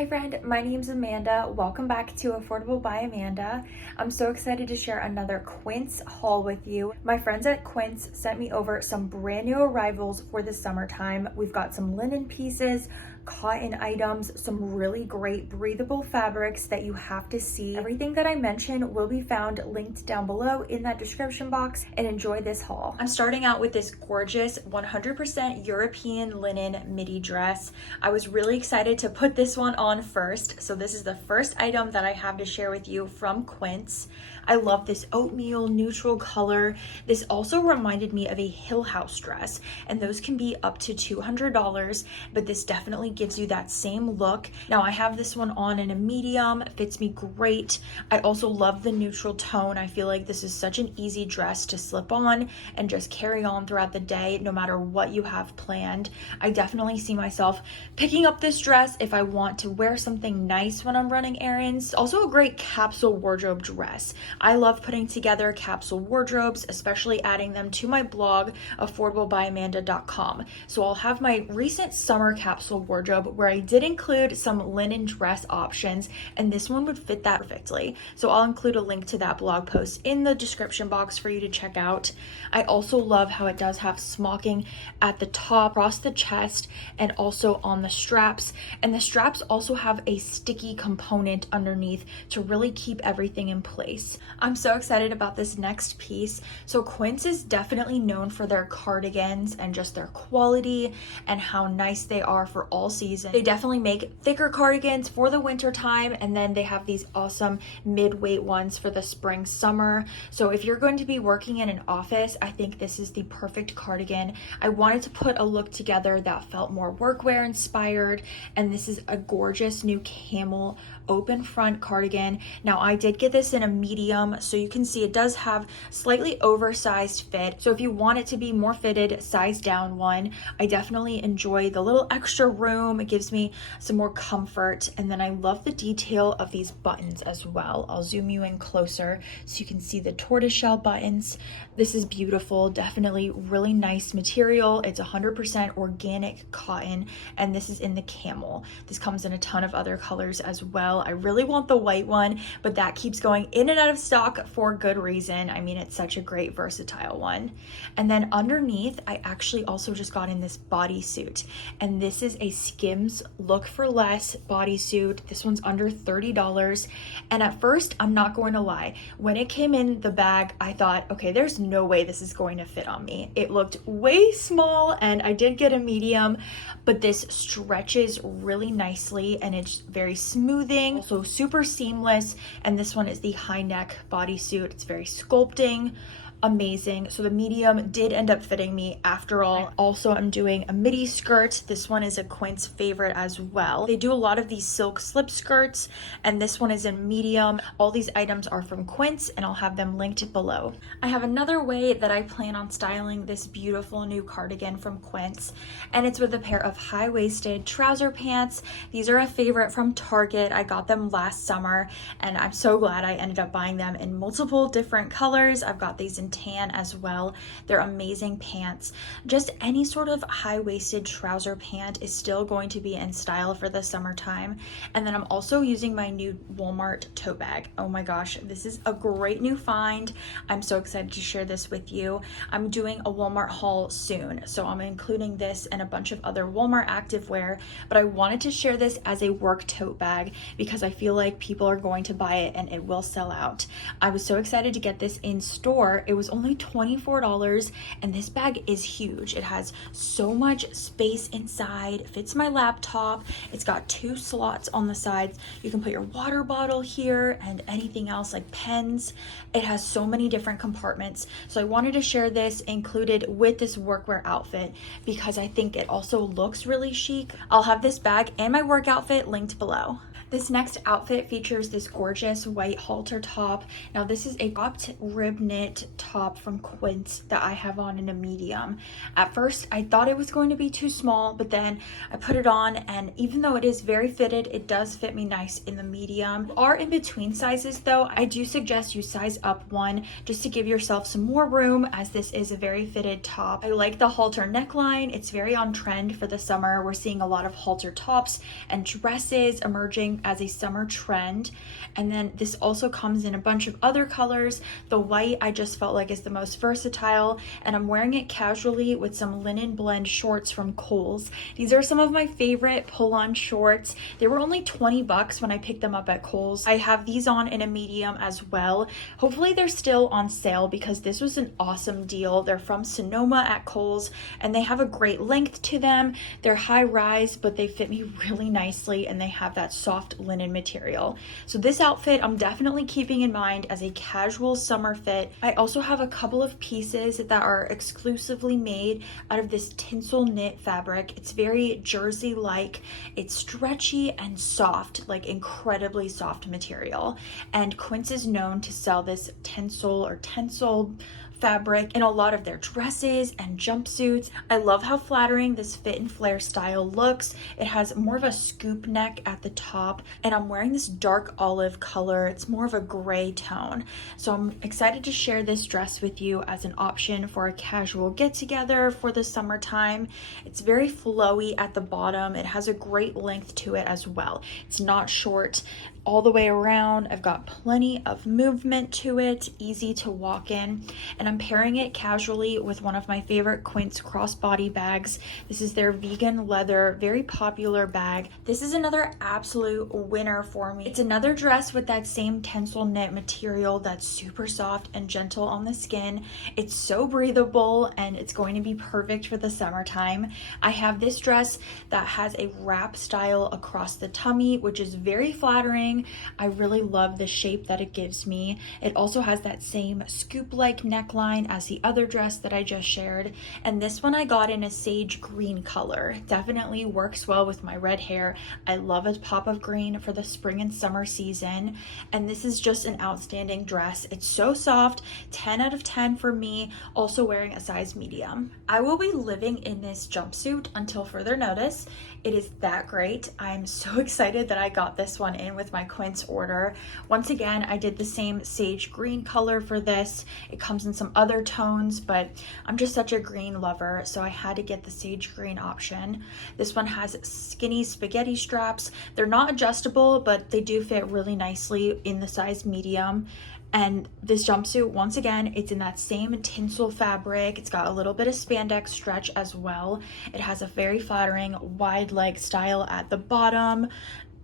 Hi friend, my name's Amanda. Welcome back to Affordable by Amanda. I'm so excited to share another Quince haul with you. My friends at Quince sent me over some brand new arrivals for the summertime. We've got some linen pieces, cotton items, some really great breathable fabrics that you have to see. Everything that I mentioned will be found linked down below in that description box, and enjoy this haul. I'm starting out with this gorgeous 100% European linen midi dress. I was really excited to put this one on first. So this is the first item that I have to share with you from Quince. I love this oatmeal neutral color. This also reminded me of a Hill House dress, and those can be up to $200, but this definitely gives you that same look. Now I have this one on in a medium. It fits me great. I also love the neutral tone. I feel like this is such an easy dress to slip on and just carry on throughout the day, no matter what you have planned. I definitely see myself picking up this dress if I want to wear something nice when I'm running errands. Also a great capsule wardrobe dress. I love putting together capsule wardrobes, especially adding them to my blog, affordablebyamanda.com. So I'll have my recent summer capsule wardrobe where I did include some linen dress options, and this one would fit that perfectly. So I'll include a link to that blog post in the description box for you to check out. I also love how it does have smocking at the top, across the chest, and also on the straps. And the straps also have a sticky component underneath to really keep everything in place. I'm so excited about this next piece. So Quince is definitely known for their cardigans and just their quality and how nice they are for all seasons. They definitely make thicker cardigans for the winter time, and then they have these awesome mid-weight ones for the spring summer. So if you're going to be working in an office, I think this is the perfect cardigan. I wanted to put a look together that felt more workwear inspired, and this is a gorgeous new camel open front cardigan. Now I did get this in a medium, so you can see it does have slightly oversized fit. So if you want it to be more fitted, size down one. I definitely enjoy the little extra room. It gives me some more comfort. And then I love the detail of these buttons as well. I'll zoom you in closer so you can see the tortoiseshell buttons. This is beautiful, definitely really nice material. It's 100% organic cotton, and this is in the camel. This comes in a ton of other colors as well. I really want the white one, but that keeps going in and out of stock for good reason. I mean, it's such a great versatile one. And then underneath, I actually also just got in this bodysuit, and this is a Skims Look for Less bodysuit. This one's under $30. And at first, I'm not going to lie, when it came in the bag, I thought, okay, there's no way this is going to fit on me. It looked way small, and I did get a medium, but this stretches really nicely and it's very smoothing, also super seamless. And this one is the high neck bodysuit. It's very sculpting. Amazing. So the medium did end up fitting me after all. Also, I'm doing a midi skirt. This one is a Quince favorite as well. They do a lot of these silk slip skirts, and this one is in medium. All these items are from Quince, and I'll have them linked below. I have another way that I plan on styling this beautiful new cardigan from Quince, and it's with a pair of high-waisted trouser pants. These are a favorite from Target. I got them last summer, and I'm so glad I ended up buying them in multiple different colors. I've got these in tan as well. They're amazing pants. Just any sort of high-waisted trouser pant is still going to be in style for the summertime. And then I'm also using my new Walmart tote bag. Oh my gosh, this is a great new find. I'm so excited to share this with you. I'm doing a Walmart haul soon, so I'm including this and a bunch of other Walmart activewear, but I wanted to share this as a work tote bag because I feel like people are going to buy it and it will sell out. I was so excited to get this in store. It was only $24, and this bag is huge. It has so much space inside, fits my laptop. It's got 2 slots on the sides. You can put your water bottle here and anything else like pens. It has so many different compartments. So I wanted to share this included with this workwear outfit because I think it also looks really chic. I'll have this bag and my work outfit linked below. This next outfit features this gorgeous white halter top. Now this is a cropped rib knit top from Quince that I have on in a medium. At first I thought it was going to be too small, but then I put it on, and even though it is very fitted, it does fit me nice in the medium. Are in between sizes though, I do suggest you size up one just to give yourself some more room, as this is a very fitted top. I like the halter neckline. It's very on trend for the summer. We're seeing a lot of halter tops and dresses emerging as a summer trend. And then this also comes in a bunch of other colors. The white I just felt like is the most versatile, and I'm wearing it casually with some linen blend shorts from Kohl's. These are some of my favorite pull-on shorts. They were only 20 bucks when I picked them up at Kohl's. I have these on in a medium as well. Hopefully they're still on sale because this was an awesome deal. They're from Sonoma at Kohl's and they have a great length to them. They're high rise, but they fit me really nicely, and they have that soft linen material. So this outfit I'm definitely keeping in mind as a casual summer fit. I also have a couple of pieces that are exclusively made out of this tinsel knit fabric. It's very jersey-like. It's stretchy and soft, like incredibly soft material. And Quince is known to sell this tinsel or tensile fabric in a lot of their dresses and jumpsuits. I love how flattering this fit and flare style looks. It has more of a scoop neck at the top, and I'm wearing this dark olive color. It's more of a gray tone. So I'm excited to share this dress with you as an option for a casual get together for the summertime. It's very flowy at the bottom. It has a great length to it as well. It's not short all the way around. I've got plenty of movement to it, easy to walk in, and I'm pairing it casually with one of my favorite Quince crossbody bags. This is their vegan leather, very popular bag. This is another absolute winner for me. It's another dress with that same tencel knit material that's super soft and gentle on the skin. It's so breathable, and it's going to be perfect for the summertime. I have this dress that has a wrap style across the tummy, which is very flattering. I really love the shape that it gives me. It also has that same scoop-like neckline as the other dress that I just shared, and this one I got in a sage green color. Definitely works well with my red hair. I love a pop of green for the spring and summer season, and this is just an outstanding dress. It's so soft, 10 out of 10 for me, also wearing a size medium. I will be living in this jumpsuit until further notice. It is that great. I'm so excited that I got this one in with my Quince order. Once again, I did the same sage green color for this. It comes in some other tones, but I'm just such a green lover, so I had to get the sage green option. This one has skinny spaghetti straps. They're not adjustable, but they do fit really nicely in the size medium. And this jumpsuit, once again, it's in that same tinsel fabric. It's got a little bit of spandex stretch as well. It has a very flattering wide leg style at the bottom.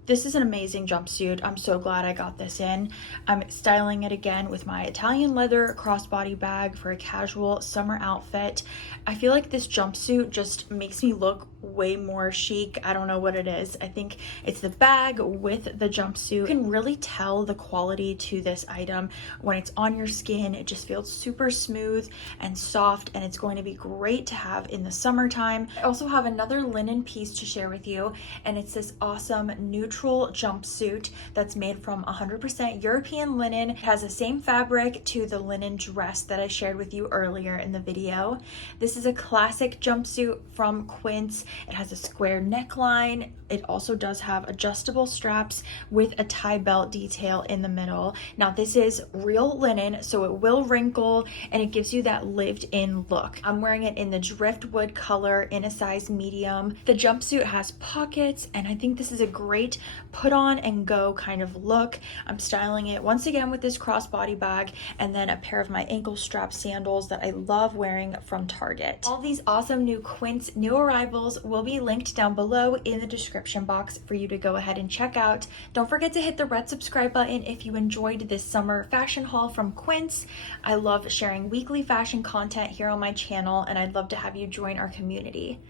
This is an amazing jumpsuit. I'm so glad I got this in. I'm styling it again with my Italian leather crossbody bag for a casual summer outfit. I feel like this jumpsuit just makes me look way more chic. I don't know what it is. I think it's the bag with the jumpsuit. You can really tell the quality to this item when it's on your skin. It just feels super smooth and soft, and it's going to be great to have in the summertime. I also have another linen piece to share with you, and it's this awesome neutral jumpsuit that's made from 100% European linen. It has the same fabric to the linen dress that I shared with you earlier in the video. This is a classic jumpsuit from Quince. It has a square neckline. It also does have adjustable straps with a tie belt detail in the middle. Now this is real linen, so it will wrinkle, and it gives you that lived-in look. I'm wearing it in the driftwood color in a size medium. The jumpsuit has pockets, and I think this is a great put on and go kind of look. I'm styling it once again with this crossbody bag and then a pair of my ankle strap sandals that I love wearing from Target. All these awesome new Quince new arrivals will be linked down below in the description box for you to go ahead and check out. Don't forget to hit the red subscribe button if you enjoyed this summer fashion haul from Quince. I love sharing weekly fashion content here on my channel, and I'd love to have you join our community.